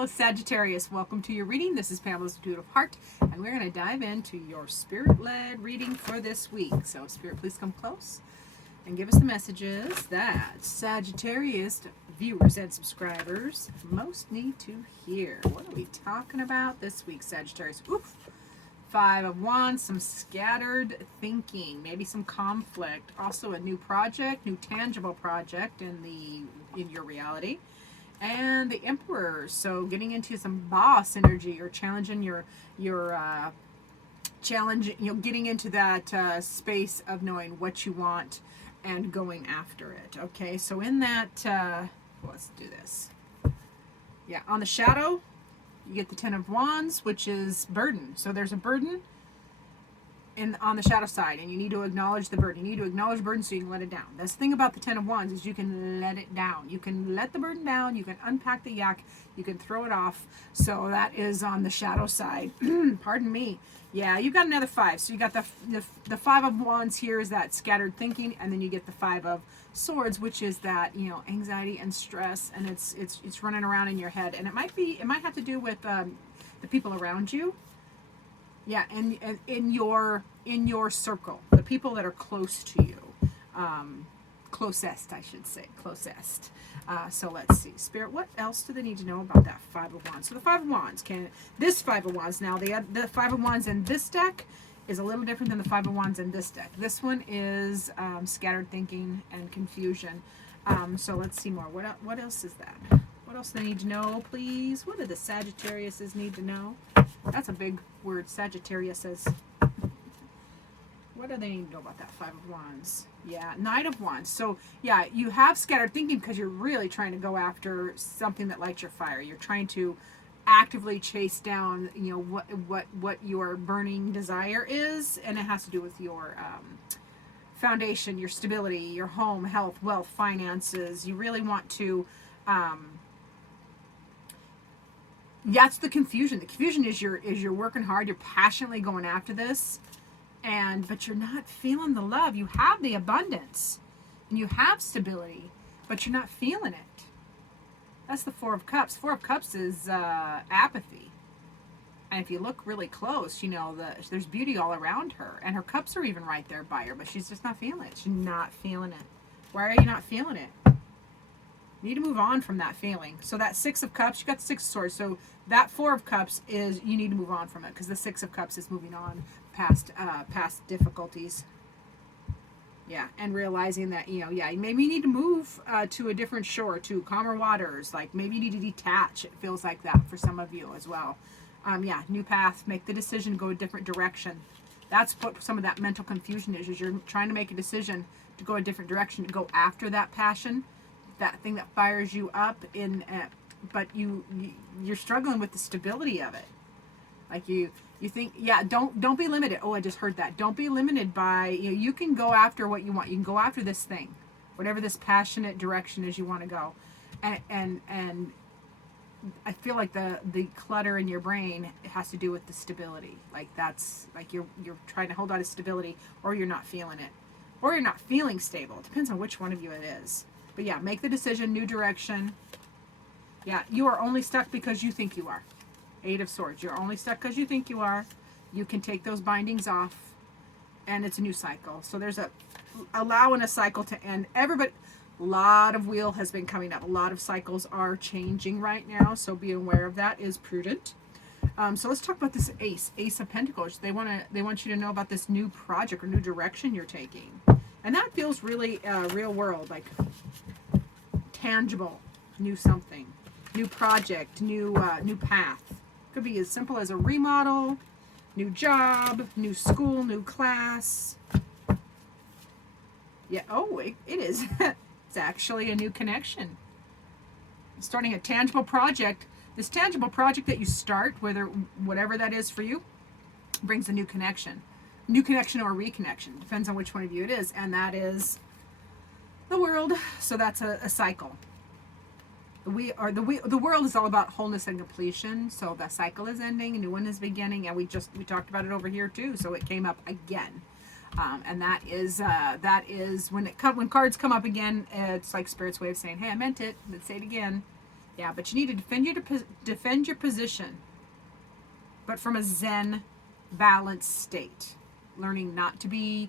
Hello, Sagittarius. Welcome to your reading. This is Pamela's Intuitive of Heart, and we're going to dive into your spirit-led reading for this week. So, Spirit, please come close and give us the messages that Sagittarius viewers and subscribers most need to hear. What are we talking about this week, Sagittarius? Oof. 5 of Wands, some scattered thinking, maybe some conflict, also a new project, new tangible project in your reality. And the Emperor, so getting into some boss energy or challenging your challenge, getting into that space of knowing what you want and going after it. Okay, so in that, let's do this. Yeah, on the shadow, you get the 10 of Wands, which is burden. So there's a burden on the shadow side, and you need to acknowledge the burden. You need to acknowledge the burden so you can let it down. That's the thing about the 10 of Wands is you can let it down. You can let the burden down. You can unpack the yak. You can throw it off. So that is on the shadow side. Pardon me. Yeah, you got another 5. So you got the 5 of Wands here is that scattered thinking, and then you get the 5 of Swords, which is that anxiety and stress, and it's running around in your head, and it might have to do with the people around you. Yeah, and in your circle, the people that are close to you, closest, I should say, closest. So let's see, Spirit, what else do they need to know about that 5 of Wands? So the 5 of Wands, this 5 of Wands now, the 5 of Wands in this deck is a little different than the 5 of Wands in this deck. This one is scattered thinking and confusion. So let's see more. What else is that? What else do they need to know, please? What do the Sagittariuses need to know? That's a big word, Sagittarius says. What do they need to know about that 5 of Wands? Yeah, Knight of Wands. So, yeah, you have scattered thinking because you're really trying to go after something that lights your fire. You're trying to actively chase down, what your burning desire is, and it has to do with your foundation, your stability, your home, health, wealth, finances. You really want to... that's the confusion. The confusion is you're working hard, you're passionately going after this, but you're not feeling the love. You have the abundance and you have stability, but you're not feeling it. That's the 4 of Cups. 4 of Cups is apathy. And if you look really close, there's beauty all around her, and her cups are even right there by her, but she's just not feeling it. She's not feeling it. Why are you not feeling it? You need to move on from that feeling. So that 6 of Cups, you got the 6 of Swords. So that 4 of Cups is, you need to move on from it, because the 6 of Cups is moving on past difficulties. Yeah, and realizing that, maybe you need to move to a different shore, to calmer waters. Like maybe you need to detach. It feels like that for some of you as well. New path, make the decision, go a different direction. That's what some of that mental confusion is you're trying to make a decision to go a different direction, to go after that passion, that thing that fires you up but you're struggling with the stability of it. Like you think, don't be limited. Oh, I just heard that. Don't be limited by, you can go after what you want. You can go after this thing, whatever this passionate direction is you want to go. And I feel like the clutter in your brain has to do with the stability. Like that's like you're trying to hold on to stability, or you're not feeling it, or you're not feeling stable. It depends on which one of you it is. But yeah, make the decision, new direction. Yeah, you are only stuck because you think you are. 8 of Swords. You're only stuck because you think you are. You can take those bindings off, and it's a new cycle. So there's allowing a cycle to end. Everybody, a lot of wheel has been coming up. A lot of cycles are changing right now, so be aware of that. Is prudent. So let's talk about this Ace of Pentacles. They want you to know about this new project or new direction you're taking, and that feels really real world, like tangible, new something, new project, new path. Could be as simple as a remodel, new job, new school, new class. Yeah, it is. It's actually a new connection. Starting a tangible project. This tangible project that you start, whatever that is for you, brings a new connection. New connection or reconnection. Depends on which one of you it is. And that is the world. So that's a cycle. The world is all about wholeness and completion. So the cycle is ending, a new one is beginning, and we talked about it over here too. So it came up again, and that is when cards come up again. It's like Spirit's way of saying, "Hey, I meant it. Let's say it again." Yeah, but you need to defend your position, but from a Zen, balanced state. Learning not to be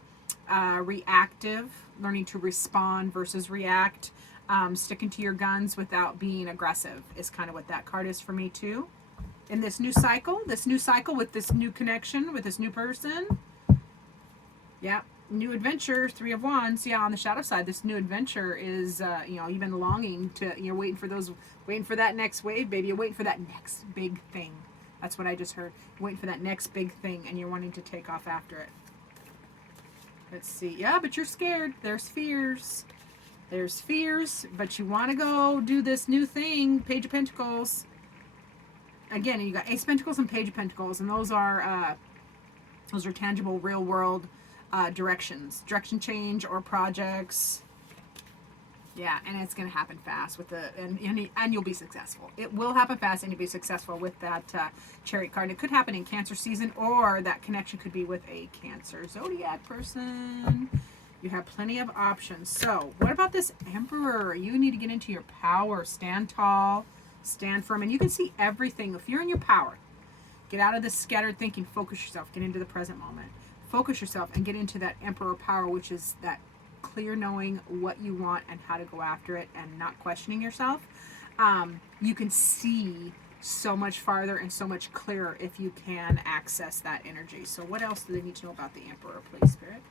reactive, learning to respond versus react, sticking to your guns without being aggressive is kind of what that card is for me too. In this new cycle with this new connection, with this new person, yeah, new adventure, 3 of Wands. Yeah, on the shadow side, this new adventure is, you've been longing to, you're waiting for that next wave, baby. You're waiting for that next big thing. That's what I just heard. Waiting for that next big thing, and you're wanting to take off after it. Let's see. Yeah, but you're scared. There's fears. There's fears, but you want to go do this new thing. Page of Pentacles. Again, you got Ace of Pentacles and Page of Pentacles, and those are tangible, real world direction change or projects. Yeah, and it's going to happen fast with and you'll be successful. It will happen fast, and you'll be successful with that Chariot card. And it could happen in Cancer season, or that connection could be with a Cancer zodiac person. You have plenty of options. So, what about this Emperor? You need to get into your power. Stand tall, stand firm, and you can see everything. If you're in your power, get out of this scattered thinking. Focus yourself. Get into the present moment. Focus yourself and get into that Emperor power, which is that clear knowing what you want and how to go after it and not questioning yourself. You can see so much farther and so much clearer if you can access that energy. So what else do they need to know about the Emperor, please, Spirit?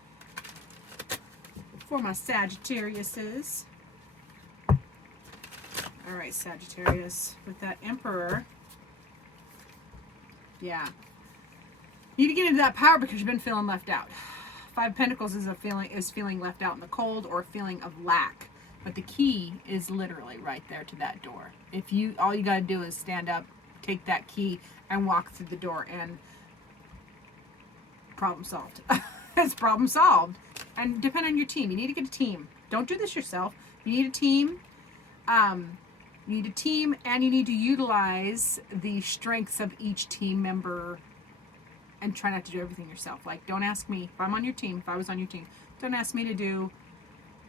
For my Sagittariuses. All right, Sagittarius, with that Emperor. Yeah. You need to get into that power because you've been feeling left out. 5 of Pentacles is feeling left out in the cold, or a feeling of lack. But the key is literally right there to that door. All you got to do is stand up, take that key, and walk through the door, and problem solved. It's problem solved. And depend on your team. You need to get a team. Don't do this yourself. You need a team. You need a team, and you need to utilize the strengths of each team member. And try not to do everything yourself. Like, don't ask me if I'm on your team, if I was on your team. Don't ask me to do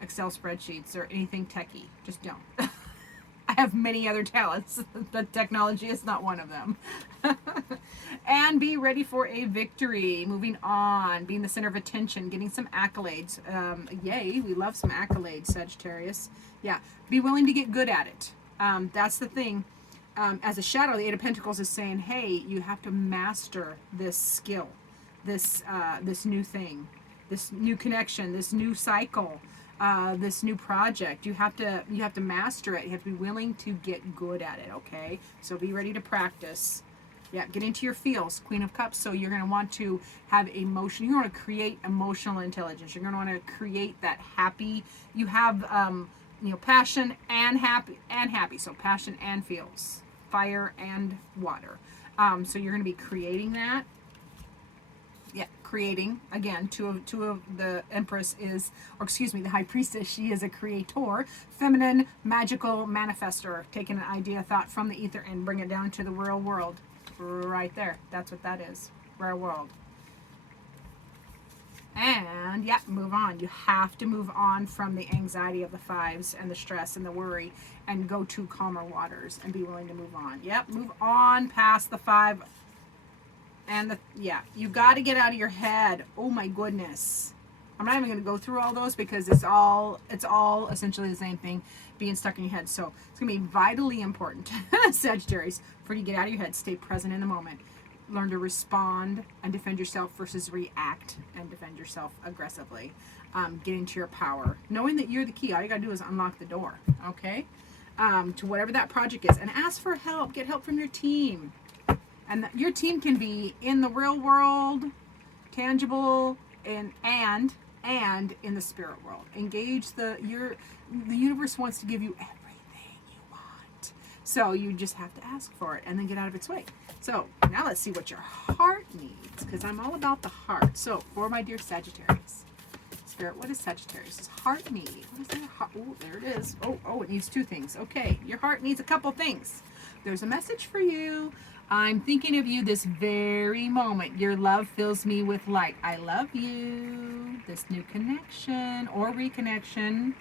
Excel spreadsheets or anything techie. Just don't. I have many other talents, but technology is not one of them. And be ready for a victory. Moving on. Being the center of attention. Getting some accolades. Yay, we love some accolades, Sagittarius. Yeah, be willing to get good at it. That's the thing. As a shadow, the 8 of Pentacles is saying, hey, you have to master this skill, this new thing, this new connection, this new cycle, this new project. You have to master it. You have to be willing to get good at it, okay? So be ready to practice. Yeah, get into your feels, Queen of Cups. So you're going to want to have emotion. You're going to create emotional intelligence. You're going to want to create that happy. You have, passion and happy. So passion and feels. Fire and water. So you're going to be creating that. Yeah, creating. Again, two of the Empress is, the High Priestess, she is a creator. Feminine, magical manifester. Taking an idea, thought from the ether and bring it down to the real world. Right there. That's what that is. Real world. And yeah, move on. You have to move on from the anxiety of the 5s and the stress and the worry, and go to calmer waters and be willing to move on. Yep, move on past the 5 and you got to get out of your head. Oh my goodness. I'm not even going to go through all those because it's all essentially the same thing, being stuck in your head. So it's going to be vitally important, Sagittarius, for you to get out of your head, stay present in the moment. Learn to respond and defend yourself versus react and defend yourself aggressively. Get into your power. Knowing that you're the key. All you got to do is unlock the door, okay? To whatever that project is. And ask for help. Get help from your team. And your team can be in the real world, tangible, and in the spirit world. Engage the universe wants to give you everything you want. So you just have to ask for it and then get out of its way. So now let's see what your heart needs, because I'm all about the heart. So for my dear Sagittarius, Spirit, what does Sagittarius' heart need? What is their heart? Oh, there it is. Oh, it needs 2 things. Okay, your heart needs a couple things. There's a message for you. I'm thinking of you this very moment. Your love fills me with light. I love you. This new connection or reconnection.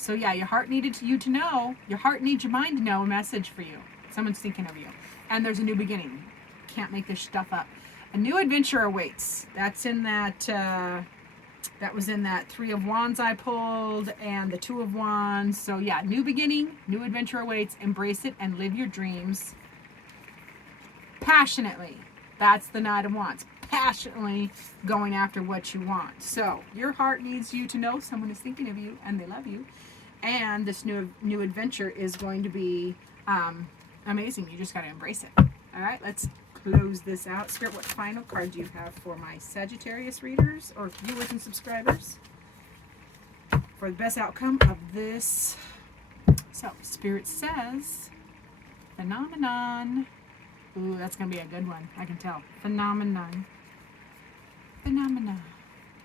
So yeah, your heart needed you to know. Your heart needs your mind to know a message for you. Someone's thinking of you. And there's a new beginning. Can't make this stuff up. A new adventure awaits. That's in that, that was in that 3 of Wands I pulled and the 2 of Wands. So yeah, new beginning, new adventure awaits. Embrace it and live your dreams passionately. That's the Knight of Wands. Passionately going after what you want. So your heart needs you to know someone is thinking of you and they love you. And this new adventure is going to be amazing. You just got to embrace it. All right, let's close this out. Spirit, what final card do you have for my Sagittarius readers or viewers and subscribers for the best outcome of this? So, Spirit says, phenomenon. Ooh, that's going to be a good one. I can tell. Phenomenon. Phenomenon.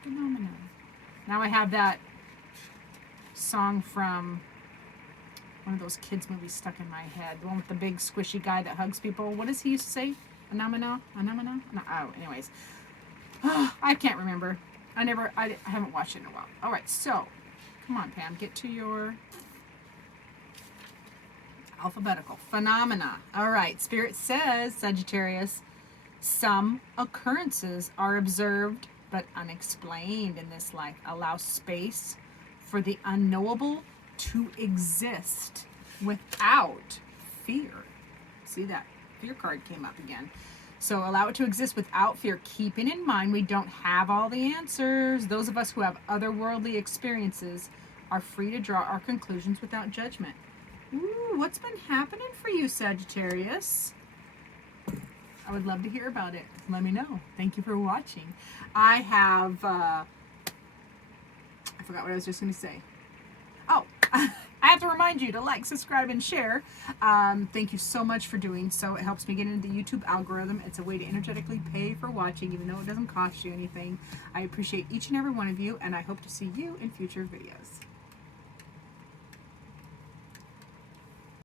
Phenomenon. Now I have that song from one of those kids' movies stuck in my head. The one with the big squishy guy that hugs people. What does he used to say? Phenomena? Phenomena? No, oh, anyways. I can't remember. I haven't watched it in a while. All right, so come on, Pam. Get to your alphabetical. Phenomena. All right. Spirit says, Sagittarius, some occurrences are observed but unexplained in this life. Allow space for the unknowable to exist without fear. See, that fear card came up again. So allow it to exist without fear, keeping in mind we don't have all the answers. Those of us who have otherworldly experiences are free to draw our conclusions without judgment. Ooh, what's been happening for you, Sagittarius? I would love to hear about it. Let me know. Thank you for watching. I have, I forgot what I was just going to say. Oh, I have to remind you to like, subscribe, and share. Thank you so much for doing so. It helps me get into the YouTube algorithm. It's a way to energetically pay for watching, even though it doesn't cost you anything. I appreciate each and every one of you, and I hope to see you in future videos.